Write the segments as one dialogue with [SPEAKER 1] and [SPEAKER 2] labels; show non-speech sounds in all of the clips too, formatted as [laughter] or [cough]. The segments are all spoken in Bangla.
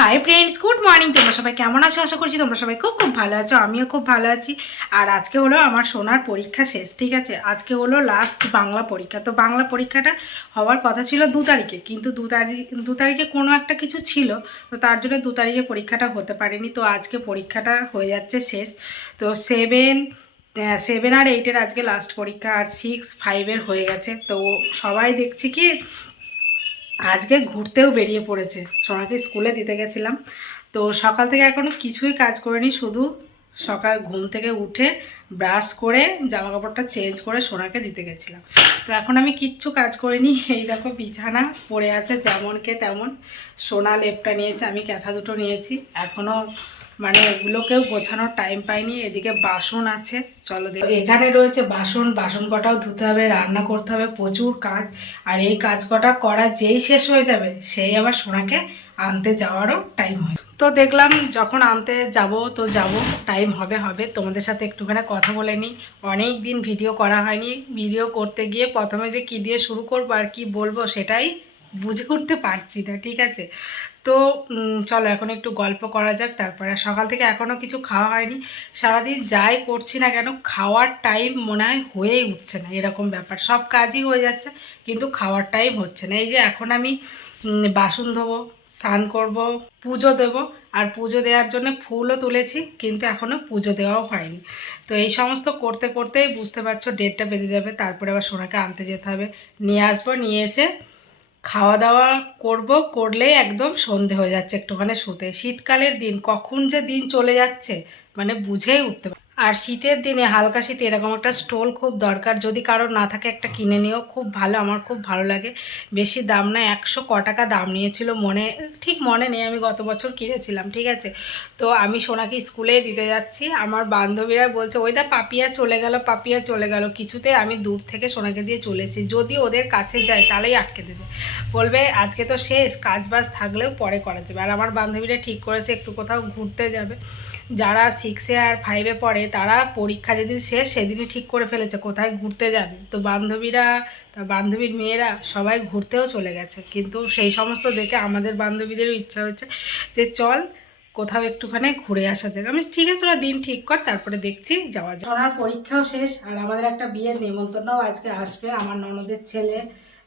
[SPEAKER 1] হাই ফ্রেন্ডস গুড মর্নিং তোমরা সবাই কেমন আছো? আশা করছি তোমরা সবাই খুব খুব ভালো আছো, আমিও খুব ভালো আছি। আর আজকে হলো আমার সোনার পরীক্ষা শেষ, ঠিক আছে? আজকে হলো লাস্ট বাংলা পরীক্ষা। তো বাংলা পরীক্ষাটা হওয়ার কথা ছিল দু তারিখে, কিন্তু দু তারিখ, দু তারিখে কোনো একটা কিছু ছিল, তো তার জন্য দু তারিখে পরীক্ষাটা হতে পারেনি। তো আজকে পরীক্ষাটা হয়ে যাচ্ছে শেষ। তো সেভেন সেভেন আর এইটের আজকে লাস্ট পরীক্ষা, আর সিক্স ফাইভের হয়ে গেছে। তো সবাই দেখছি কি আজকে ঘুরতেও বেরিয়ে পড়েছে। সোনাকে স্কুলে দিতে গেছিলাম। তো সকাল থেকে এখনও কিছুই কাজ করিনি, শুধু সকাল ঘুম থেকে উঠে ব্রাশ করে জামা কাপড়টা চেঞ্জ করে সোনাকে দিতে গেছিলাম। তো এখন আমি কিচ্ছু কাজ করিনি, এই দেখো বিছানা, পড়ে আছে যেমনকে তেমন। সোনা লেপটা নিয়েছে, আমি ক্যাথা দুটো নিয়েছি এখনও মানে এগুলোকেও গোছানোর টাইম পাইনি, এদিকে বাসন আছে, চলো দেখো। এখানে রয়েছে বাসন বাসন কটাও ধুতে হবে, রান্না করতে হবে, প্রচুর কাজ। আর এই কাজ কটা করা যেই শেষ হয়ে যাবে, সেই আবার সোনাকে আনতে যাওয়ারও টাইম হয় তো দেখলাম যখন আনতে যাব, তো যাব টাইম হবে হবে। তোমাদের সাথে একটুখানি কথা বলে নিই। অনেক দিন ভিডিও করা হয়নি। ভিডিও করতে গিয়ে প্রথমে যে কী দিয়ে শুরু করব আর কি বলব সেটাই বুঝে উঠতে পারছি না, ঠিক আছে? তো চলো এখন একটু গল্প করা যাক। তারপরে সকাল থেকে এখনও কিছু খাওয়া হয়নি। সারাদিন যাই করছি না কেন, খাওয়ার টাইম মনে হয় হয়েই উঠছে না, এরকম ব্যাপার। সব কাজই হয়ে যাচ্ছে, কিন্তু খাওয়ার টাইম হচ্ছে না। এই যে এখন আমি বাসন ধোবো, স্নান করব, পুজো দেবো, আর পুজো দেওয়ার জন্য ফুলও তুলেছি, কিন্তু এখনও পুজো দেওয়াও হয়নি। তো এই সমস্ত করতে করতেই বুঝতে পারছ, ডেটটা বেজে যাবে। তারপরে আবার সোনাকে আনতে যেতে হবে। নিয়ে আসব, নিয়ে এসে খাওয়া দাওয়া করব, করলেই একদম সন্ধে হয়ে যাচ্ছে একটুখানি শুতে। শীতকালের দিন কখন যে দিন চলে যাচ্ছে মানে বুঝেই উঠতে আর শীতের দিনে, হালকা শীতে এরকম একটা স্টোল খুব দরকার। যদি কারোর না থাকে একটা কিনে নিও, খুব ভালো, আমার খুব ভালো লাগে। বেশি দাম না, একশো ক টাকা দাম নিয়েছিল মনে, ঠিক মনে নেই, আমি গত বছর কিনেছিলাম, ঠিক আছে? তো আমি সোনাকে স্কুলে দিতে যাচ্ছি। আমার বান্ধবীরা বলছে, ওই দা পাপিয়া চলে গেল, পাপিয়া চলে গেল। কিছুতে আমি দূর থেকে সোনাকে দিয়ে চলে এসেছি। যদি ওদের কাছে যাই, তাহলেই আটকে দেবে। বলবে, আজকে তো শেষ, কাজ বাজ থাকলেও পরে করা যাবে। আর আমার বান্ধবীরা ঠিক করেছে, একটু কোথাও ঘুরতে যাবে। যারা সিক্সে আর ফাইভে পড়ে, তারা পরীক্ষা যেদিন শেষ সেদিনই ঠিক করে ফেলেছে, কোথায় ঘুরতে যাবে? তো বান্ধবীরা তার বান্ধবীর মেয়েরা সবাই ঘুরতেও চলে গেছে। কিন্তু সেই সমস্ত দেখে আমাদের বান্ধবীদেরও ইচ্ছা হচ্ছে যে চল কোথাও একটুখানি ঘুরে আসা যাক। আমি ঠিক আছে, তোরা দিন ঠিক কর, তারপরে দেখছি যাওয়া যায় সোনার পরীক্ষাও শেষ, আর আমাদের একটা বিয়ের নেমন্তন্নও আজকে আসবে। আমার ননদের ছেলে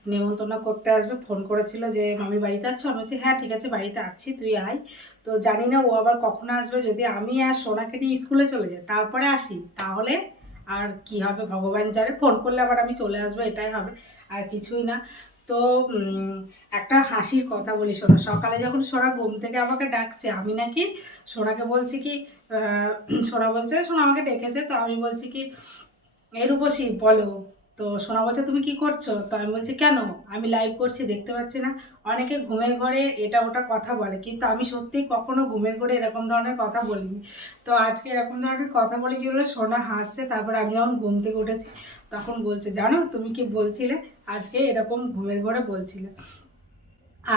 [SPEAKER 1] নেমন্তন্ন করতে আসবে। ফোন করেছিল যে, মামি বাড়িতে আছো? আমি বলছি হ্যাঁ ঠিক আছে, বাড়িতে আছি, তুই আয়। তো জানি না ও আবার কখন আসবে, যদি আমি আর সোনাকে নিয়ে স্কুলে চলে যাই, তারপরে আসি। তাহলে আর কি হবে? ভগবান জানে, ফোন করলে আবার আমি চলে আসব, এটাই হবে, আর কিছুই না। তো একটা হাসির কথা বলি সোনা সকালে যখন সোনা ঘুম থেকে আমাকে ডাকছে, আমি নাকি সোনাকে বলছি কি সোনা বলছে সোনা আমাকে ডেকেছে। তো আমি বলছি কি, এই রূপসী, বলো। তো সোনা বলছে, তুমি কি করছ? তো আমি বলছি, কেন? আমি লাইভ করছি, দেখতে পাচ্ছি না। অনেকে ঘুমের ঘরে এটা ওটা কথা বলে, কিন্তু আমি সত্যিই কখনো ঘুমের ঘরে এরকম ধরনের কথা বলিনি। তো আজকে এরকম ধরনের কথা বলি যেগুলো সোনা হাসছে, তারপর আমি যখন ঘুম থেকে উঠেছি। তখন বলছে, জানো তুমি কি বলছিলে? আজকে এরকম ঘুমের ঘরে বলছিলে।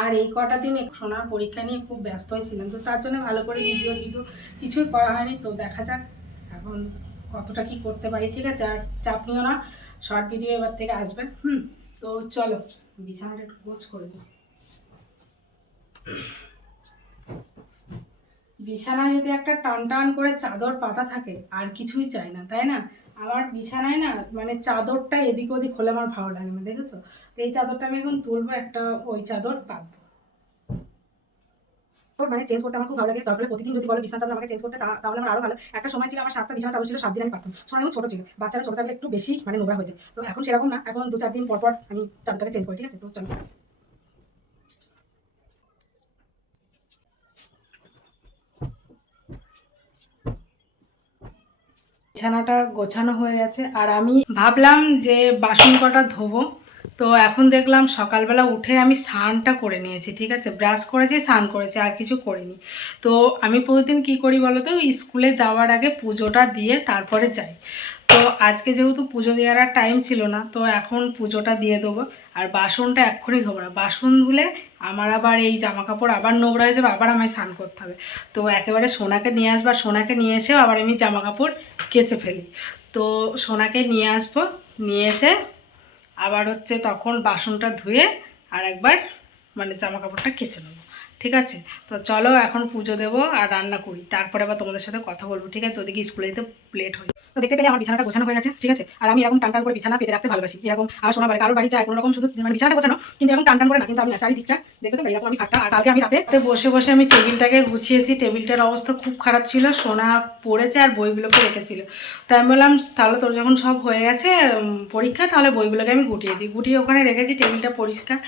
[SPEAKER 1] আর এই কটা দিন সোনার পরীক্ষা নিয়ে খুব ব্যস্ত হয়েছিলাম তো তার জন্য ভালো করে ভিডিও টিডিও কিছুই করা হয়নি। তো দেখা যাক এখন কতটা কি করতে পারি, ঠিক আছে? আর চাপ নিও না। শর্ট ভিডিও এবার থেকে আসবে হুম, তো চলো, বিছানাটা একটু গোছ করে দিই বিছানায় যদি একটা টান টান করে চাদর পাতা থাকে, আর কিছুই চাই না, তাই না? আমার বিছানায় না মানে চাদরটা এদিক ওদিক হলে আমার ভালো লাগে না, দেখেছ? এই চাদরটা আমি এখন তুলবো, একটা ওই চাদর পাতবো। ওর মানে চেঞ্জ করতে আমার খুব ভালো লাগে। তারপরে প্রতিদিন যদি বলে বিছানা চাদর আমাকে চেঞ্জ করতে তাহলে আমার আরও ভালো। একটা সময় ছিল আমার সাতটা বিছানা চাদর ছিল, সাত দিন আমি পারতাম। সময় আমি ছোট ছিল। বাচ্চারা ছোট থাকলে একটু বেশি মানে নোংরা হয়েছে। তো এখন সেরকম না। এখন দু চার দিন পর পর আমি চাদরটাকে চেঞ্জ করি, ঠিক আছে? তো চলো। বিছানাটা গোছানো হয়ে গেছে। আর আমি ভাবলাম যে বাসন কটা ধোবো। তো এখন দেখলাম সকালবেলা উঠে আমি স্নানটা করে নিয়েছি, ঠিক আছে? ব্রাশ করেছি, স্নান করেছি, আর কিছু করিনি। তো আমি প্রতিদিন কি করি বলো তো? স্কুলে যাওয়ার আগে পুজোটা দিয়ে তারপরে যাই। তো আজকে যেহেতু পুজো দেওয়ার আর টাইম ছিল না, তো এখন পুজোটা দিয়ে দেবো। আর বাসনটা এক্ষুনি ধোবো না। বাসন ধুলে আমার আবার এই জামা কাপড় আবার নোংরা হয়ে যাবে, আবার আমায় স্নান করতে হবে। তো একেবারে সোনাকে নিয়ে আসব সোনাকে নিয়ে এসেও আবার আমি জামা কাপড় কেচে ফেলি। তো সোনাকে নিয়ে আসব, নিয়ে এসে আবার হচ্ছে তখন বাসনটা ধুয়ে আর একবার মানে জামা কাপড়টা কেচে নেব। ঠিক আছে? তো চলো এখন পুজো দেবো আর রান্না করি। তারপরে আবার তোমাদের সাথে কথা বলব। ঠিক আছে? ওদিকে স্কুলে যেতে লেট হয়ে তো দেখতে পেলে আমার বিছানাটা গোছানো হয়ে গেছে, ঠিক আছে? আর আমি এরকম টান টান করে বিছানা পেতে রাখতে ভালোবাসি। এরকম আমার শোনা বাড়ি কারোর বাড়ি চায় কোনো রকম শুধু মানে বিছানাটা গোছানো, কিন্তু এরকম টান টান করে না, কিন্তু আমি চারিদিকটা দেখবে তো, এরকম আমি খাটটা, আর কালকে আমি রাতে বসে বসে আমি টেবিলটাকে গুছিয়েছি, টেবিলটার অবস্থা খুব খারাপ ছিল, সোনা পড়েছে আর বইগুলোকে রেখেছিল। তাই আমি বললাম, তাহলে তোর যখন সব হয়ে গেছে পরীক্ষা, তাহলে বইগুলোকে আমি গুটিয়ে দিই। গুটিয়ে ওখানে রেখেছি, টেবিলটা পরিষ্কার।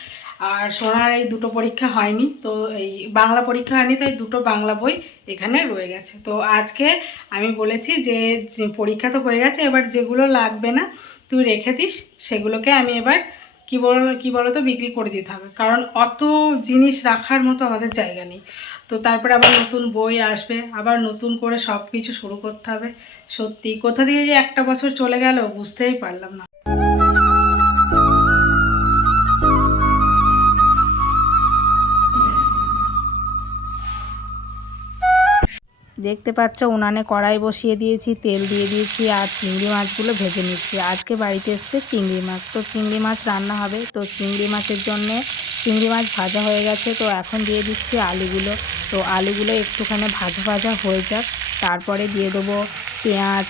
[SPEAKER 1] আর সোনার এই দুটো পরীক্ষা হয়নি, তো এই বাংলা পরীক্ষা হয়নি, তাই দুটো বাংলা বই এখানে রয়ে গেছে। তো আজকে আমি বলেছি যে পরীক্ষা তো হয়ে গেছে, এবার যেগুলো লাগবে না তুই রেখে দিস, সেগুলোকে আমি এবার কী বল, কী বলো তো বিক্রি করে দিতে হবে। কারণ অত জিনিস রাখার মতো আমাদের জায়গা নেই। তো তারপরে আবার নতুন বই আসবে, আবার নতুন করে সব কিছু শুরু করতে হবে। সত্যি, কোথা দিয়ে যে একটা বছর চলে গেল, বুঝতেই পারলাম না। দেখতে পাচ্ছ, উনানে কড়াই বসিয়ে দিয়েছি, তেল দিয়ে দিয়েছি আর চিংড়ি মাছগুলো ভেজে নিচ্ছি। আজকে বাড়িতে এসছে চিংড়ি মাছ। তো চিংড়ি মাছ রান্না হবে। তো চিংড়ি মাছের জন্যে চিংড়ি মাছ ভাজা হয়ে গেছে। তো এখন দিয়ে দিচ্ছি আলুগুলো। তো আলুগুলো একটুখানি ভাজা ভাজা হয়ে যাক। তারপরে দিয়ে দেবো পেঁয়াজ,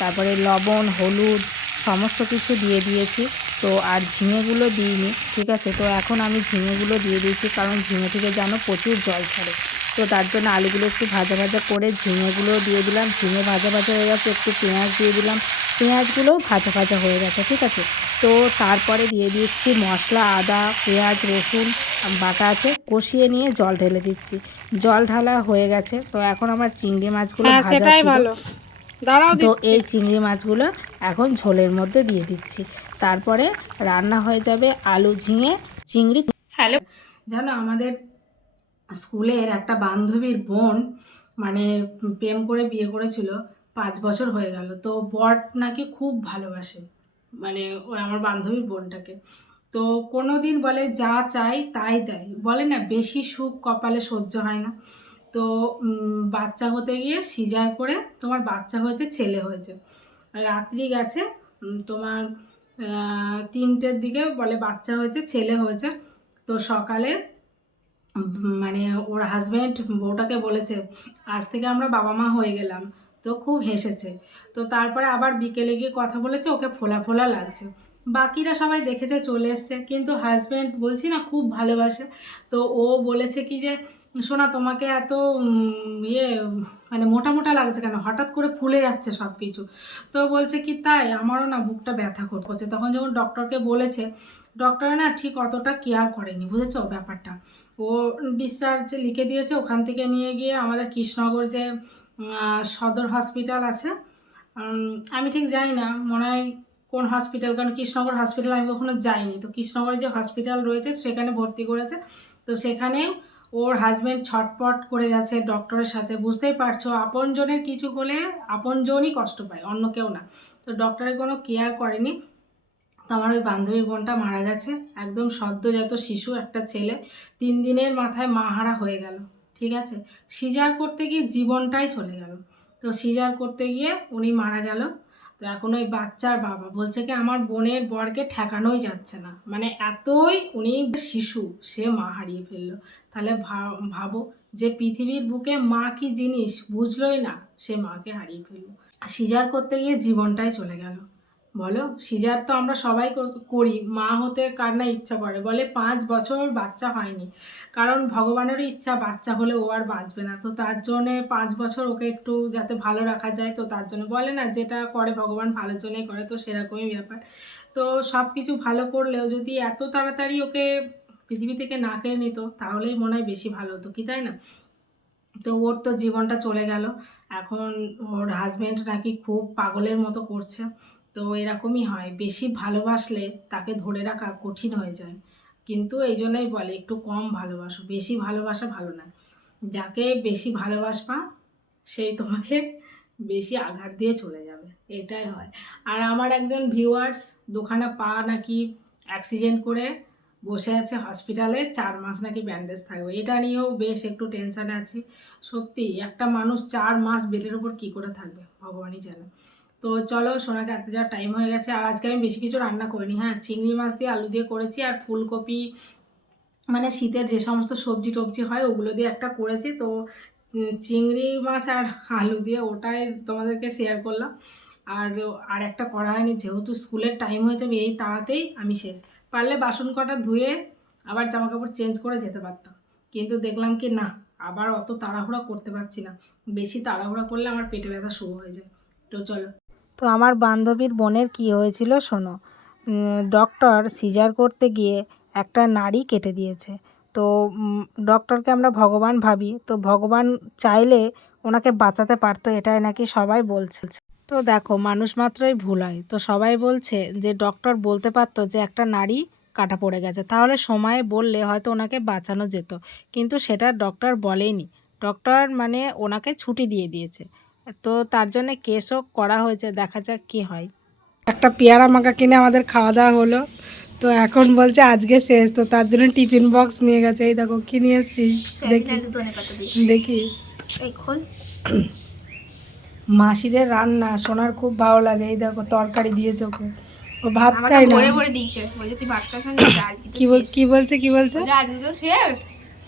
[SPEAKER 1] তারপরে লবণ, হলুদ, সমস্ত কিছু দিয়ে দিয়েছি। তো আর ঝিঙেগুলো দিইনি, ঠিক আছে? তো এখন আমি ঝিঙেগুলো দিয়ে দিয়েছি, কারণ ঝিঙে থেকে যেন প্রচুর জল ছাড়ে। তো তার জন্য আলুগুলো একটু ভাজা ভাজা করে ঝিঙেগুলো দিয়ে দিলাম। ঝিঙে ভাজা ভাজা হয়ে গেছে একটু পেঁয়াজ দিয়ে দিলাম। পেঁয়াজগুলোও ভাজা ভাজা হয়ে গেছে ঠিক আছে? তো তারপরে দিয়ে দিচ্ছি মশলা আদা পেঁয়াজ রসুন বাটা আছে কষিয়ে নিয়ে জল ঢেলে দিচ্ছি। জল ঢালা হয়ে গেছে তো এখন আমার চিংড়ি মাছগুলো
[SPEAKER 2] হ্যাঁ সেটাই ভালো। দাঁড়াও
[SPEAKER 1] তো এই চিংড়ি মাছগুলো এখন ঝোলের মধ্যে দিয়ে দিচ্ছি। তারপরে রান্না হয়ে যাবে আলু ঝিঙে চিংড়ি।
[SPEAKER 2] হ্যালো।
[SPEAKER 1] জানো আমাদের স্কুলের একটা বান্ধবীর বোন মানে প্রেম করে বিয়ে করেছিল, পাঁচ বছর হয়ে গেল। তো বর নাকি খুব ভালোবাসে মানে ওই আমার বান্ধবীর বোনটাকে। তো কোনো দিন বলে যা চাই তাই দেয়। বলে না, বেশি সুখ কপালে সহ্য হয় না। তো বাচ্চা হতে গিয়ে সিজার করে তোমার বাচ্চা হয়েছে, ছেলে হয়েছে। রাত্রি গেছে তোমার তিনটের দিকে বলে বাচ্চা হয়েছে, ছেলে হয়েছে। তো সকালে মানে ওর হাজব্যান্ড বউটাকে বলেছে, আজ থেকে আমরা বাবা মা হয়ে গেলাম। তো খুব হেসেছে। তো তারপরে আবার বিকেলে গিয়ে কথা বলেছে, ওকে ফোলা ফোলা লাগছে। বাকিরা সবাই দেখেছে, চলে এসছে। কিন্তু হাজব্যান্ড বলছি না, খুব ভালোবাসে। তো ও বলেছে কি যে, শোনা, তোমাকে এত ইয়ে মানে মোটা মোটা লাগছে কেন? হঠাৎ করে ফুলে যাচ্ছে সব কিছু তো বলছে কি, তাই, আমারও না বুকটা ব্যথা কর- করছে। তখন যখন ডক্টরকে বলেছে ডক্টর না ঠিক অতটা কেয়ার করেনি, বুঝেছ ব্যাপারটা। ও ডিসচার্জ লিখে দিয়েছে, ওখান থেকে নিয়ে গিয়ে আমাদের কৃষ্ণনগর যে সদর হসপিটাল আছে আমি ঠিক জানি না, মনে হয় কোন হসপিটাল কারণ কৃষ্ণনগর হসপিটাল আমি কখনো যাইনি। তো কৃষ্ণনগরে যে হসপিটাল রয়েছে, সেখানে ভর্তি করেছে। তো সেখানে ওর হাজব্যান্ড ছটপট করে গেছে ডক্টরের সাথে। বুঝতেই পারছ, আপনজনের কিছু হলে আপনজনই কষ্ট পায়, অন্য কেউ না। তো ডক্টরের কোনো কেয়ার করেনি। আমার ওই বান্ধবী বোনটা মারা গেছে। একদম সদ্যজাত শিশু, একটা ছেলে। তিন দিনের মাথায় মাহারা হয়ে গেল, ঠিক আছে? সিজার করতে গিয়ে জীবনটাই চলে গেল। তো সিজার করতে গিয়ে উনি মারা গেল। তো এখন ওই বাচ্চার বাবা, বলছে কি, আমার বোনের বরকে ঠেকানোই যাচ্ছে না। মানে এতই উনি শিশু, সে মা হারিয়ে ফেলল। তাহলে ভাবো যে পৃথিবীর বুকে মা কি জিনিস, বুঝলোই না, সে মাকে হারিয়ে ফেলল। সিজার করতে গিয়ে জীবনটাই চলে গেল। বলো? সিজার তো আমরা সবাই করি মা হতে কার না ইচ্ছা করে? বলে পাঁচ বছর বাচ্চা হয়নি। কারণ ভগবানেরও ইচ্ছা বাচ্চা হলে ও আর বাঁচবে না। তো তার জন্যে পাঁচ বছর ওকে একটু যাতে ভালো রাখা যায়, তো তার জন্য বলে না, যেটা করে ভগবান ভালোর জন্যই করে, তো সেরকমই ব্যাপার। তো সব কিছু ভালো করলেও যদি এত তাড়াতাড়ি ওকে পৃথিবী থেকে না কেড়ে নিত, তাহলেই মনে হয় বেশি ভালো হতো, কি তাই না? তো ওর তো জীবনটা চলে গেল। এখন ওর হাজব্যান্ড নাকি খুব পাগলের মতো করছে। তো এরকমই হয়। বেশি ভালোবাসলে তাকে ধরে রাখা কঠিন হয়ে যায়। কিন্তু এই জন্যই বলে, একটু কম ভালোবাসো। বেশি ভালোবাসা ভালো না। যাকে বেশি ভালোবাসবা, সেই তোমাকে বেশি আঘাত দিয়ে চলে যাবে। এটাই হয়। আর আমার একজন ভিউয়ার্স দুখানা পা নাকি অ্যাক্সিডেন্ট করে বসে আছে হসপিটালে চার মাস নাকি ব্যান্ডেজ থাকবে। এটা নিয়েও বেশ একটু টেনশানে আছি। সত্যি, একটা মানুষ চার মাস বেডের উপর কী করে থাকবে? ভগবানই জানে। তো চলো সোনাকে আনতে যাওয়ার টাইম হয়ে গেছে। আর আজকে আমি বেশি কিছু রান্না করিনি হ্যাঁ। চিংড়ি মাছ দিয়ে আলু দিয়ে করেছি আর ফুলকপি মানে শীতের যে সমস্ত সবজি টবজি হয় ওগুলো দিয়ে একটা করেছি। তো চিংড়ি মাছ আর আলু দিয়ে ওটাই তোমাদেরকে শেয়ার করলাম। আর আর একটা করা হয়নি, যেহেতু স্কুলের টাইম হয়ে যাবে এই তাড়াতেই আমি শেষ। পারলে বাসন কটা ধুয়ে আবার জামা কাপড় চেঞ্জ করে যেতে পারতাম। কিন্তু দেখলাম কি না, আবার অত তাড়াহুড়া করতে পারছি না। বেশি তাড়াহুড়া করলে আমার পেটে ব্যথা শুরু হয়ে যায়। তো চলো। তো আমার বান্ধবীর বোনের কি হয়েছিল শোনো। ডক্টর সিজার করতে গিয়ে একটা নাড়ি কেটে দিয়েছে। তো ডক্টরকে আমরা ভগবান ভাবি, তো ভগবান চাইলে ওনাকে বাঁচাতে পারতো, এটাই নাকি সবাই বলছে। তো দেখো, মানুষ মাত্রই ভুল হয়। তো সবাই বলছে যে ডক্টর বলতে পারতো যে, একটা নাড়ি কাটা পড়ে গেছে। তাহলে সময়ে বললে হয়তো ওনাকে বাঁচানো যেত। কিন্তু সেটা ডক্টর বলেনি ডক্টর মানে ওনাকে ছুটি দিয়ে দিয়েছে। তো তার জন্য কেসও করা হয়েছে দেখা যাক কি হয়। একটা পেয়ারা মাখা কিনে আমাদের খাওয়া দাওয়া হলো। তো এখন বলছে আজকে শেষ তো তার জন্য টিফিন বক্স নিয়ে গেছে। এই দেখো কি নিয়ে এসছিস? দেখি। দেখি। মাসিদের রান্না সোনার খুব ভালো লাগে। এই দেখো তরকারি দিয়েছে ওকে ও ভাত খায় না?
[SPEAKER 2] দিয়েছে। তুই ভাত খাস না
[SPEAKER 1] কি বলছে কি বলছে?
[SPEAKER 2] বলছে, আজকে তো শেষ।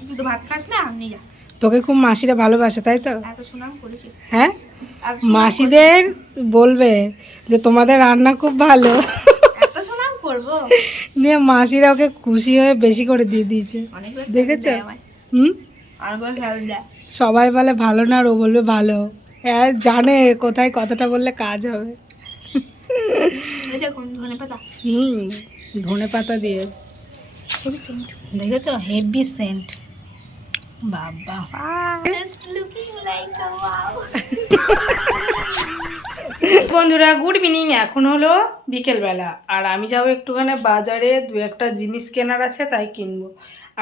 [SPEAKER 2] তুই তো ভাত খাস না যা।
[SPEAKER 1] তোকে খুব মাসিরা ভালোবাসে তাই তো? হ্যাঁ? মাসিদের বলবে যে তোমাদের রান্না খুব ভালো। দিয়ে মাসিরা ওকে খুশি হয়ে বেশি করে দিয়ে দিয়েছে। দেখেছ? হুম। সবাই বলে ভালো না আর ও বলবে ভালো। হ্যাঁ জানে কোথায় কথাটা বললে কাজ হবে। হুম ধনে পাতা দিয়ে। দেখেছ? হেভি সেন্ট বাবা।
[SPEAKER 2] Just looking like a wow.
[SPEAKER 1] বন্ধুরা গুড ইভিনিং এখন হলো বিকেলবেলা। আর আমি যাব একটুখানি বাজারে দু একটা জিনিস কেনার আছে তাই কিনবো।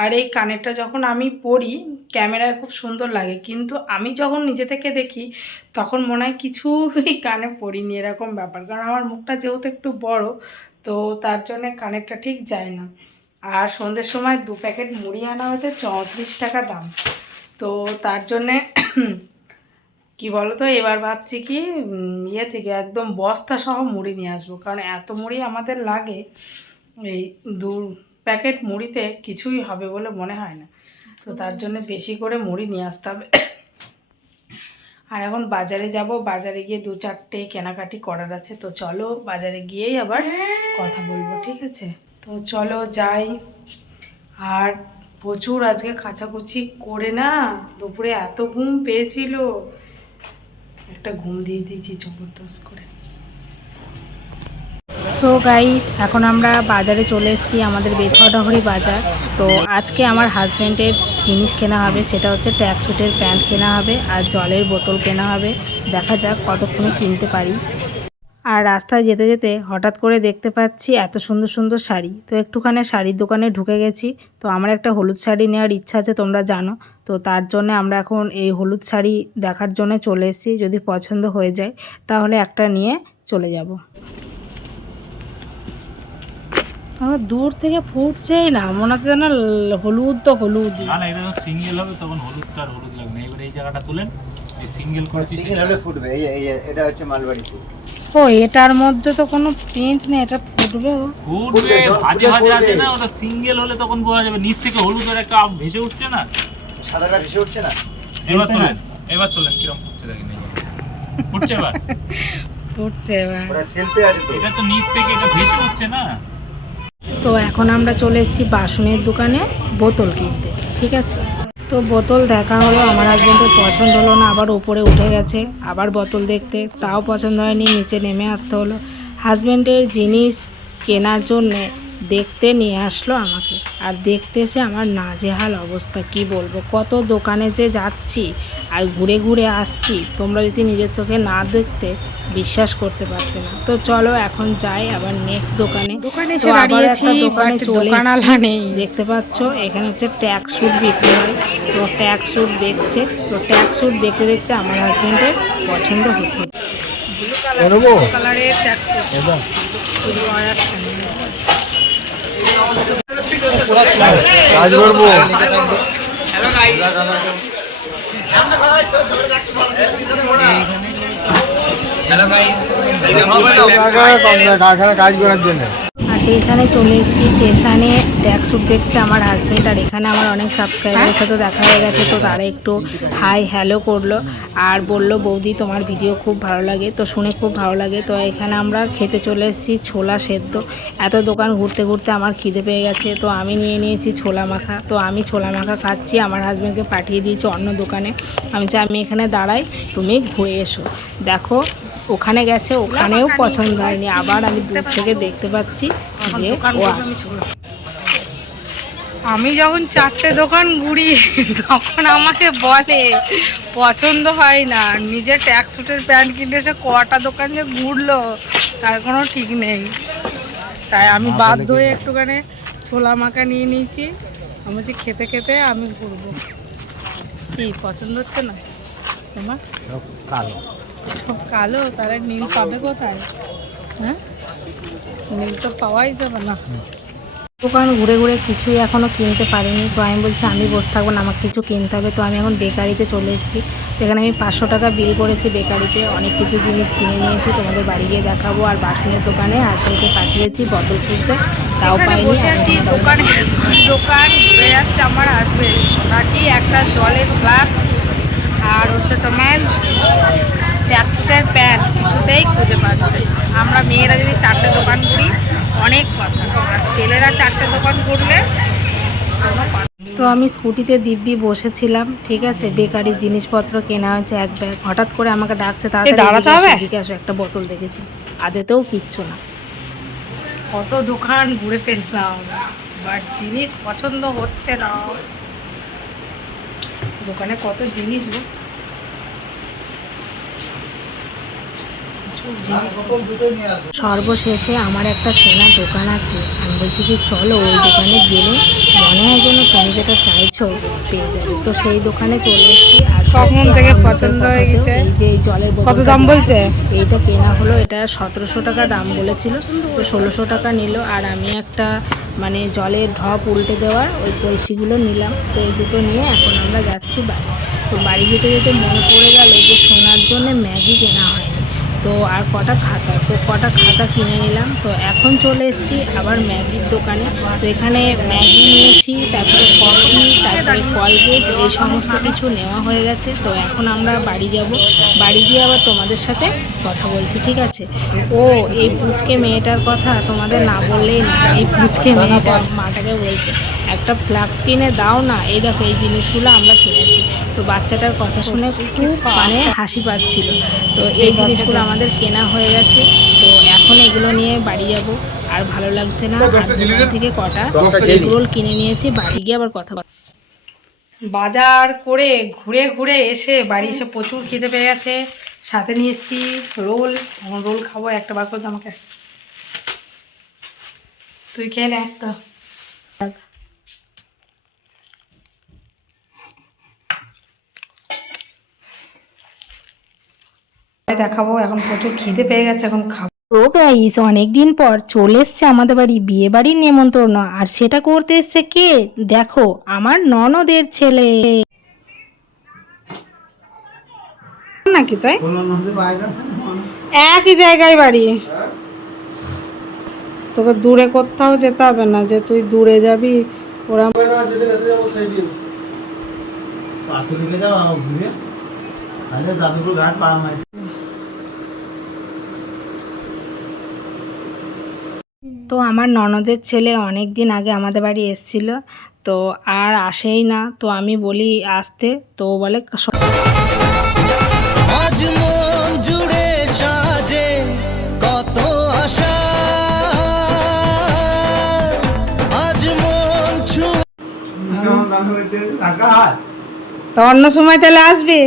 [SPEAKER 1] আর এই কানেরটা যখন আমি পরি ক্যামেরায় খুব সুন্দর লাগে। কিন্তু আমি যখন নিজে থেকে দেখি তখন মনে হয় কিছু এই কানে পরিনি এরকম ব্যাপার। কারণ আমার মুখটা যেহেতু একটু বড় তো তার জন্য কানেরটা ঠিক যায় না। আর সন্ধ্যের সময় দু প্যাকেট মুড়ি আনা হয়েছে চৌত্রিশ টাকা দাম। তো তার জন্যে [clears throat] কি বলো তো এবার ভাবছি কি ইয়ে থেকে একদম বস্তা সহ মুড়ি নিয়ে আসব। কারণ এত মুড়ি আমাদের লাগে এই দু প্যাকেট মুড়িতে কিছুই হবে বলে মনে হয় না। তো তার জন্য বেশি করে মুড়ি নিয়ে আসতে হবে। [clears throat] আর এখন বাজারে যাব বাজারে গিয়ে দু চারটে কেনাকাটি করার আছে। তো চলো বাজারে গিয়েই আবার কথা বলব ঠিক আছে? তো চলো যাই। আর প্রচুর আজকে কাচাকুচি করে না, দুপুরে এত ঘুম পেয়েছিল। একটা ঘুম দিয়ে দিয়েছি জবরদস্ত করে। সো গাইস এখন আমরা বাজারে চলে এসেছি আমাদের বেথরডহরি বাজার। তো আজকে আমার হাজব্যান্ডের জিনিস কেনা হবে, সেটা হচ্ছে ট্যাক্স স্যুটের প্যান্ট কেনা হবে আর জলের বোতল কেনা হবে। দেখা যাক কতক্ষণে কিনতে পারি। আর রাস্তায় যেতে যেতে হঠাৎ করে দেখতে পাচ্ছি এত সুন্দর সুন্দর শাড়ি। তো একটুখানি শাড়ির দোকানে ঢুকে গেছি। তো আমার একটা হলুদ শাড়ি নেওয়ার ইচ্ছা আছে, তোমরা জানো। তো তার জন্য আমরা এখন এই হলুদ শাড়ি দেখার জন্য চলে এসেছি। যদি পছন্দ হয়ে যায়, তাহলে একটা নিয়ে চলে যাব। আমার দূর থেকে ফুটছেই না, মনে হচ্ছে যেন হলুদ তো হলুদই।
[SPEAKER 3] না না, এটা সিঙ্গেল হবে, তখন হলুদটা হলুদ লাগবে এই জায়গাটা তুলেন। সিঙ্গেল করে
[SPEAKER 4] সিঙ্গেল হলে ফুটবে এই এই এটা হচ্ছে মালবাড়ি সিল্ক
[SPEAKER 1] ও এটার মধ্যে তো কোনো প্রিন্ট নেই এটা ফুটবে ও।
[SPEAKER 3] ফুটবে ভাজে ভাজে আছে না ওটা সিঙ্গেল হলে তখন বোঝা যাবে নিচ থেকে হলুদের একটা আব ভেসে উঠছে না?
[SPEAKER 4] সাদাটা ভেসে উঠছে না?
[SPEAKER 3] এবার তোলেন এবার তোলেন কিরম ফুটছে দেখেন এই ফুটছে এবার?
[SPEAKER 1] ফুটছে এবার।
[SPEAKER 4] ওটা সেলফে আছে তো।
[SPEAKER 3] এটা তো নিচ থেকে এটা ভেসে উঠছে না?
[SPEAKER 1] তো এখন আমরা চলে এসেছি বাসনের দোকানে বোতল কিনতে ঠিক আছে? তো বোতল দেখা হলো, আমার হাজব্যান্ডের পছন্দ হলো না, আবার উপরে উঠে গেছে, আবার বোতল দেখতে, তাও পছন্দ হয়নি, নিচে নেমে আসতে হলো। হাজব্যান্ডের জিনিস কেনার জন্যে দেখতে নিয়ে আসলো আমাকে। আর দেখতে এসে আমার নাজেহাল অবস্থা কি বলব? কত দোকানে যে যাচ্ছি আর ঘুরে ঘুরে আসছি তোমরা যদি নিজের চোখে না দেখতে বিশ্বাস করতে পারতে না। তো চলো এখন যাই আবার নেক্সট দোকানে।
[SPEAKER 5] দোকানে এসে দাঁড়িয়েছি,
[SPEAKER 1] দোকানে চলে
[SPEAKER 5] নেই।
[SPEAKER 1] দেখতে পাচ্ছ এখানে হচ্ছে ট্যাক্স স্যুট বিক্রি হয়। তো ট্যাক্স স্যুট দেখছে। তো ট্যাক্স স্যুট দেখতে দেখতে আমার হাজবেন্ডের পছন্দ হচ্ছে।
[SPEAKER 5] কালারের ট্যাক্সি
[SPEAKER 4] কাজ করব
[SPEAKER 6] কাজ করার জন্য।
[SPEAKER 1] স্টেশনে চলে এসেছি। স্টেশনে ট্যাক্স স্যুট দেখছে আমার হাজব্যান্ড আর এখানে আমার অনেক সাবস্ক্রাইবারের সাথে দেখা হয়ে গেছে, তো তারা একটু হাই হ্যালো করল আর বলল, বৌদি, তোমার ভিডিও খুব ভালো লাগে। তো শুনে খুব ভালো লাগে। তো এখানে আমরা খেতে চলে এসেছি ছোলা সেদ্ধ। এত দোকান ঘুরতে ঘুরতে আমার খিদে পেয়ে গেছে। তো আমি নিয়ে নিয়েছি ছোলা মাখা। তো আমি ছোলা মাখা খাচ্ছি, আমার হাজব্যান্ডকে পাঠিয়ে দিয়েছি অন্য দোকানে। আমি চাই, আমি এখানে দাঁড়াই, তুমি ঘুরে এসো। দেখো, ওখানে গেছে, ওখানেও পছন্দ হয়নি। আবার আমি দূর থেকে দেখতে পাচ্ছি। যে ও আসছে। আমি যখন চারটে দোকান ঘুরি তখন আমাকে বলে পছন্দ হয় না। নিজের ট্যাক্স সুটের প্যান্ট কিনে এসে কটা দোকান যে ঘুরলো তার কোনো ঠিক নেই। তাই আমি বাধ্য হয়ে একটুখানি ছোলা মাখা নিয়ে নিয়েছি। আমি বলছি খেতে খেতে আমি ঘুরবো। কি পছন্দ হচ্ছে না? তোমার?
[SPEAKER 3] কালো।
[SPEAKER 1] সব কালো? তারা নীল পাবে কোথায়? হ্যাঁ? তো পাওয়াই যাবে না। দোকান ঘুরে ঘুরে কিছুই এখনও কিনতে পারিনি। তো আমি বলছি আমি বসে থাকব না আমার কিছু কিনতে হবে। তো আমি এখন বেকারিতে চলে এসেছি। এখানে আমি পাঁচশো টাকা বিল করেছি বেকারিতে। অনেক কিছু জিনিস কিনে নিয়েছি। তোমাদের বাড়ি গিয়ে দেখাবো। আর বাসনের দোকানে হাজবেন্ডকে পাঠিয়েছি বোতল খুঁজতে তাও বসে আছি দোকানে দোকান যাচ্ছে আমার হাজবেন্ড নাকি একটা জলের ফ্লাক্স আর হচ্ছে তোমার ট্যাক্সুটের প্যান্ট কিছুতেই খুঁজে পাচ্ছে আমরা মেয়েরা যদি চারটে দোকান ঘুরি অনেক কথা। আর ছেলেরা চারটে দোকান ঘুরলে তো আমি স্কুটিতে দিব্যি বসেছিলাম ঠিক আছে? বেকারি জিনিসপত্র কেনা হয়েছে এক ব্যাগ। হঠাৎ করে আমাকে ডাকছে তাড়াতাড়ি দাঁড়াতে হবে? এদিকে আসো একটা বোতল দেখেছি। আদেতেও কিচ্ছু না। কত দোকান ঘুরে ফেললাম বাট জিনিস পছন্দ হচ্ছে না। দোকানে কত জিনিস জিনিস সর্বশেষে আমার একটা চেনা দোকান আছে। আমি বলছি কি চলো ওই দোকানে গেলে মনে হয় যেন তুমি যেটা চাইছো পেয়ে যাবে। তো সেই দোকানে চলে এসেছি আর
[SPEAKER 5] কখন থেকে পছন্দ হয়ে গেছে?
[SPEAKER 1] এই যে জলের
[SPEAKER 5] কত দাম বলছে?
[SPEAKER 1] এইটা কেনা হলো এটা সতেরোশো টাকা দাম বলেছিল। তো ষোলোশো টাকা নিল আর আমি একটা মানে জলের ঢপ উল্টে দেওয়ার ওই কলসিগুলো নিলাম। তো এই দুটো নিয়ে এখন আমরা যাচ্ছি বাড়ি। তো বাড়ি যেতে যেতে মনে পড়ে গেল যে সোনার জন্য ম্যাগি কেনা হয়। তো আর কটা খাতা? তো কটা খাতা কিনে নিলাম। তো এখন চলে এসেছি আবার ম্যাগির দোকানে। তো এখানে ম্যাগি নিয়েছি, তারপরে কফি, তারপরে কলগেট, এই সমস্ত কিছু নেওয়া হয়ে গেছে। তো এখন আমরা বাড়ি যাব। বাড়ি গিয়ে আবার তোমাদের সাথে কথা বলছি, ঠিক আছে? ও, এই পুচকে মেয়েটার কথা তোমাদের না বললেই না। এই পুচকে মেয়েটা মাটাকে বলছে, একটা ফ্লাক্স কিনে দাও না। এই দেখো, এই জিনিসগুলো আমরা কিনেছি। তো বাচ্চাটার কথা শুনে খুব মানে হাসি পাচ্ছিল। তো এই জিনিসগুলো আমাদের কেনা হয়ে গেছে। তো এখন এগুলো নিয়ে বাড়ি যাব। আর ভালো লাগছে না। থেকে কটা রোল কিনে নিয়েছি বাড়ি গিয়ে আবার কথা বল- বাজার করে ঘুরে ঘুরে এসে বাড়ি এসে প্রচুর খিদে পেয়ে গেছে। সাথে নিয়ে এসেছি রোল। রোল খাব একটা বার করতে আমাকে তুই খেয়ে নে একটা। দেখাবো এখন প্রচুর খিদে পেয়ে গেছে এখন খাব। ও গাইস অনেকদিন পর চলে এসছে আমাদের বাড়ি বিয়ে বাড়ির নেমন্তন্ন। আর সেটা করতে এসছে কে? দেখো আমার ননদের ছেলে। নাকি তাই? একই জায়গায় বাড়ি। তোকে দূরে কোথাও যেতে হবে না যে তুই দূরে যাবি ওরা তো আমার ননদের ছেলে অনেক দিন আগে আমাদের বাড়ি এসেছিল তো আর আসেই না। তো আমি বলি আসতে তো বলে স-
[SPEAKER 6] আজ মন জুড়ে সাজে কত আশা। আজ মন ছুঁ
[SPEAKER 1] তো অন্য সময় তাহলে আসবি?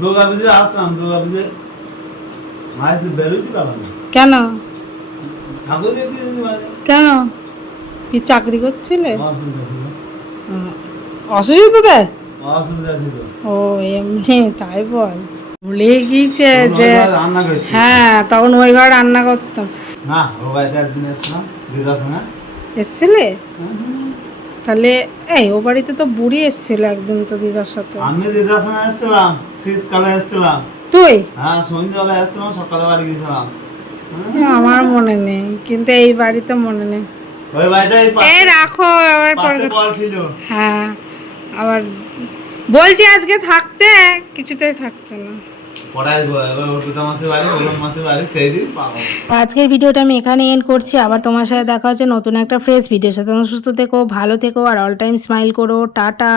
[SPEAKER 3] দুর্গা পুজো আসতাম দুর্গা পুজো মাছ বেরোতে পারলাম না।
[SPEAKER 1] কেন?
[SPEAKER 3] ঠাকুর পারে
[SPEAKER 1] কেন? কি চাকরি করছিলে?
[SPEAKER 3] অসুবিধা
[SPEAKER 1] দেয়
[SPEAKER 3] অসুবিধা ছিল?
[SPEAKER 1] ও এমনি তাই বল। ভুলে গিয়েছে যে হ্যাঁ তখন ওই ঘরে রান্না করতাম।
[SPEAKER 3] না ও বাড়িতে একদিন এসছিলাম দিদার সঙ্গে
[SPEAKER 1] এসছিলে? তাহলে এই ও বাড়িতে তো বুড়ি এসছিল একদিন তো দিদার সাথে।
[SPEAKER 3] আমি দিদার সঙ্গে এসছিলাম শীতকালে এসছিলাম।
[SPEAKER 1] তুই?
[SPEAKER 3] হ্যাঁ সন্ধ্যাবেলা এসছিলাম সকালে বাড়ি গেছিলাম
[SPEAKER 1] আমার মনে নেই কিন্তু এই বাড়িতে মনে নেই।
[SPEAKER 3] ওই বাড়িটা এই
[SPEAKER 1] রাখো আবার পরে
[SPEAKER 3] ছিল।
[SPEAKER 1] হ্যাঁ আবার বলছি আজকে থাকতে কিছুতেই থাকছে না। আজকের ভিডিওটা আমি এখানে এন্ড করছি। আবার তোমার সাথে দেখা হচ্ছে নতুন একটা ফ্রেশ ভিডিওর সাথে সুস্থ থেকো, ভালো থেকো, আর অল টাইম স্মাইল করো। টাটা।